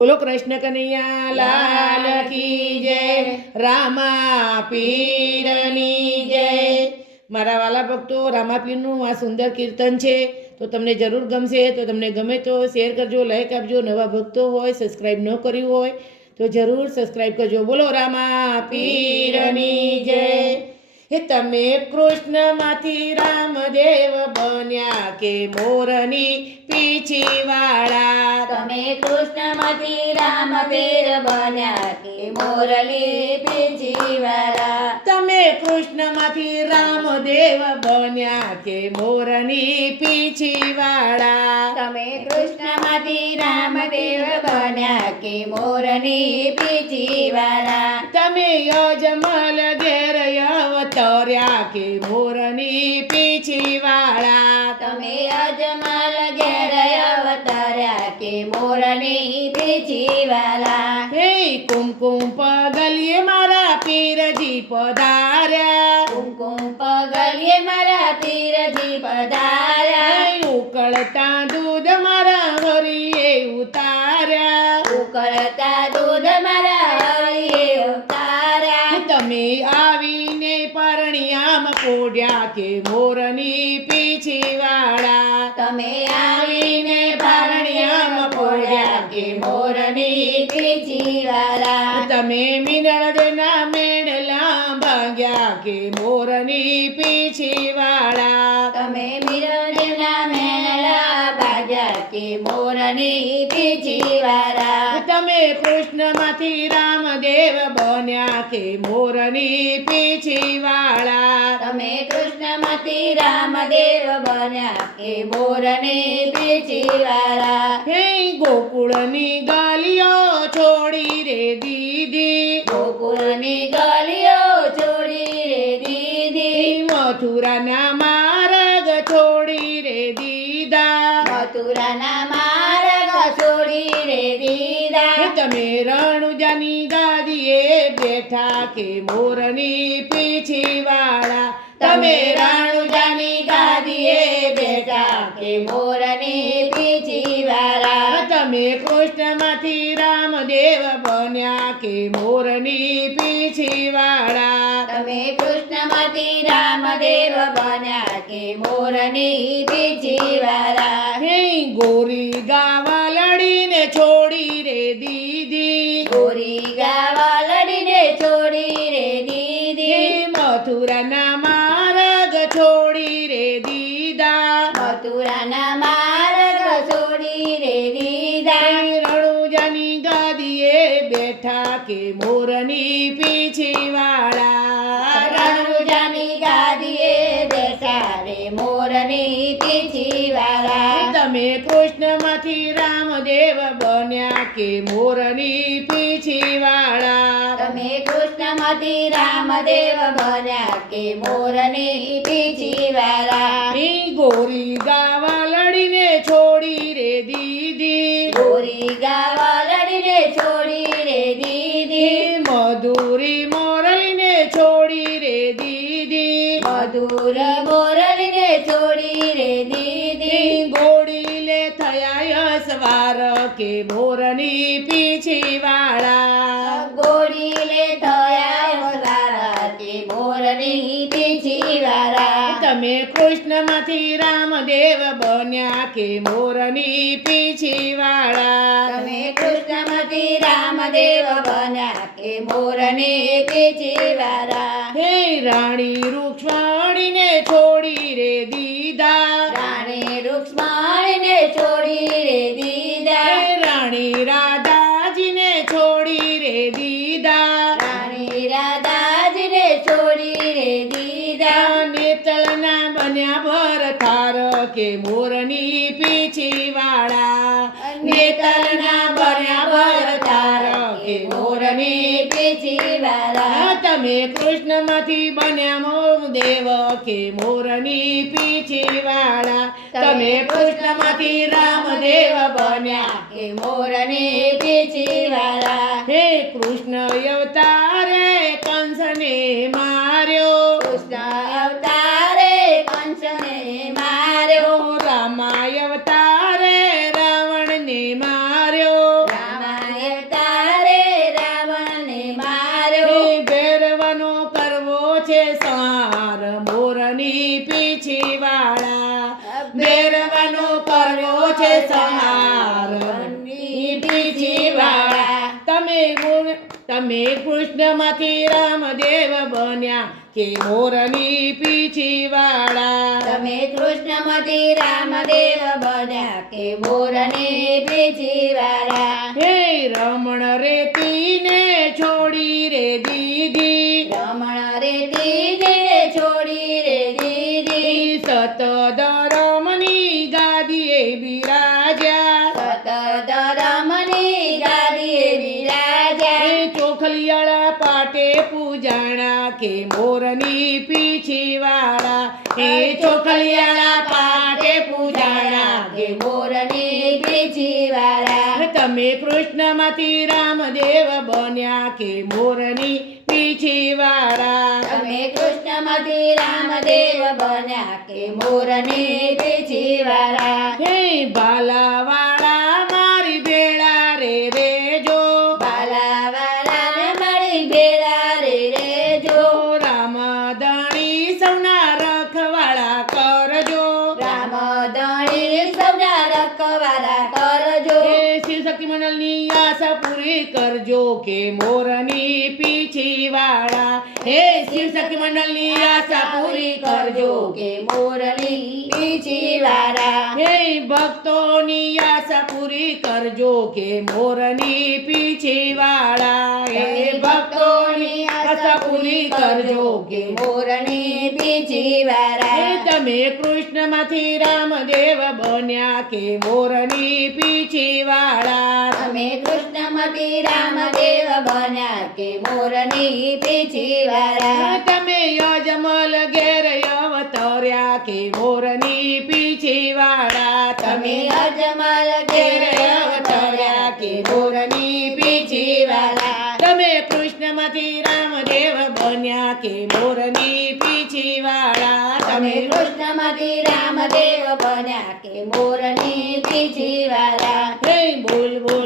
બોલો કૃષ્ણ કનૈયા લાલ કી જય, રામા પીરની જય। મારા વાલા ભક્તો, રામા પીરનું આ સુંદર કીર્તન છે તો તમને જરૂર ગમશે। તો તમને ગમે તો શેર કરજો, લાઈક આપજો। નવા ભક્તો હોય, સબસ્ક્રાઈબ ન કર્યું હોય તો જરૂર સબસ્ક્રાઈબ કરજો। બોલો રામા પીરની જય। હે તમે કૃષ્ણમાંથી રામદેવ બન્યા કે મોરની પીછીવાળા। તમે કૃષ્ણમાંથી રામદેવ બન્યા કે મોરલી પીંછીવાળા। તમે કૃષ્ણમાંથી રામદેવ બન્યા કે મોરની પીછીવાળા। તમે કૃષ્ણમાંથી રામદેવ બન્યા કે મોરની પીંછીવાળા। તમે યજમલ ઘેર અવતર્યા કે મોરની પીછીવાળા। તમે અજમલ ઘેર અવતર્યા કે મોરની પીંછીવાળા। હે કુમકુમ પગલીએ મારા પીરજી પધાર્યા। કુમકુમ પગલીએ મારા પીરજી પધાર્યા। હે ઉકળતા દૂધ મારા હરિએ ઉતાર્યા। ઉકળતા દૂધ મારા હરિએ ઉતાર્યા। તમે આવીને પરણિયામ પોઢ્યા કે મોરની પીછીવાળા। તમે આવીને પરણિયામ પોઢ્યા કે મોરની પીંછીવાળા। તમે મિનળના મેળલા ભાગ્યા કે મોરની પીછીવાળા। તમે મિરણના મેળા બાજ્યા કે મોરની પીંછીવાળા। તમે કૃષ્ણમાંથી રામદેવ બન્યા કે મોરની પીછીવાળા। તમે કૃષ્ણમાંથી રામદેવ બન્યા કે મોરની પીંછીવાળા। હે ગોકુળની ગાલીઓ છોડી રે દીધી। ગોકુળની ગલીઓ છોડી રે દીધી। મથુરાના માર્ગ છોડી રે દીધા। મથુરાના માર્ગ છોડી રે દીધા। તમે રણુજાની ગાદીએ બેઠા કે મોરની પીછીવાળા। તમે રણુજાની ગાદીએ બેઠા કે મોરની પીંછીવાળા। તમે કૃષ્ણમાંથી રામદેવ બન્યા કે મોરની પીછીવાળા। તમે કૃષ્ણમાંથી રામદેવ બન્યા કે મોરની પીંછીવાળા। હે ગોરી ગાવા લડીને છોડી રે દીધી। ગોરી ગાવા લડીને છોડી રે દીધી। મથુરાના માર્ગ છોડી રે દીધા। મથુરાના માર્ગ છોડી રે દીધા। રણુજાની ગાદીએ બેઠા કે મોરની પીછીવાળા। રણુજાની ગાદીએ બેઠા રે મોરની પીંછીવાળા। તમે કૃષ્ણમાંથી રામદેવ બન્યા કે મોરની પીછીવાળા। તમે કૃષ્ણમાંથી રામદેવ બન્યા કે મોરની પીંછીવાળા। ગોરી ગાવા લડીને છોડી રે દીધી। ગોરી ગાવા લડીને છોડી રે દીધી। મધુરી મોરલીને છોડી રે દીધી। મધુર મોરલીને છોડી રે દીધી। ગોડીલે થયા સવાર કે મોરની પીછીવાળા। ગોળીલે થયા સવાર કે મોરની પીંછીવાળા। તમે કૃષ્ણમાંથી રામદેવ બન્યા કે મોરની પીછીવાળા। તમે કૃષ્ણમાંથી રામદેવ બન્યા કે મોરની પીંછીવાળા। હે રાણી રૂક્ષ્મણીને છોડી રે દીધા। રાણી રૂક્ષ્મણીને છોડી રે દીધા। હે રાણી રાધાજીને છોડી રે દીધા। રાણી રાધાજીને છોડી રે દીધા। નેતળના બન્યા ભરથાર કે મોરની પીછીવાળા। નેતળના બન્યા ભરથાર કે મોરની પીંછીવાળા। તમે કૃષ્ણમાંથી બન્યા દેવ કે મોરની પીછીવાળા। તમે કૃષ્ણમાંથી રામદેવ બન્યા કે મોરની પીંછીવાળા। હે કૃષ્ણ અવતારે કંસને માર્યો। કૃષ્ણ અવતારે કંસને માર્યો। રામાય અવતારે રાવણને માર્યો। રામાય તમે કૃષ્ણમાંથી રામદેવ બન્યા કે મોરની પીછીવાળા તમે કૃષ્ણમતી રામદેવ બન્યા કે મોરની પીછીવાળા હે રમણ રેતીને છોડી રે દીદી રમણ રેતીને છોડી રે દીદી સતધરમની ગાદીએ બિરાજ્યા સતત રમણી ગાદીએ બિરાજ્યા હે ચોખલિયાળા પાટે પૂજાણા કે મોરની પીછીવાળા હે ચોખલિયાળા પાટે પૂજાણા કે મોરની પીછીવાળા તમે કૃષ્ણમાંથી રામદેવ બન્યા કે મોરની પીછીવાળા તમે કૃષ્ણમતી રામદેવ બન્યા કે મોરની પીછીવાળા હે બાલાવાળા મારી બેળા રે રેજો બાલાવાળાને મારી ભેળા રે રેજો રામધણી સૌના રખવાળા કરજો રામધણી સૌના રખવાળા કરજો હે શિવ શક્તિ મંડળની આશા પૂરી કરજો કે મોરની પીછીવાળા હે શિવ શક્તિ મંડળની આશા પૂરી કરજો કે મોરની પીછીવાળા હે ભક્તોની આશા પૂરી કરજો કે મોરની પીછીવાળા હે ભક્તોની આશા પૂરી કરજો કે મોરની પીછીવાળા હે તમે કૃષ્ણમાંથી રામદેવ બન્યા કે મોરની પીછીવાળા અમે કૃષ્ણમતી રામદેવ બન્યા કે મોરની પીછીવાળા તમે યજમલ ઘેર અવતર્યા કે મોરની પીછીવાળા તમે અજમલ ઘેર અવતર્યા કે મોરની પીછીવાળા તમે કૃષ્ણમાંથી રામદેવ બન્યા કે મોરની પીછીવાળા તમે કૃષ્ણમતી રામદેવ બન્યા કે મોરની પીછીવાળા હે બોલ બોલ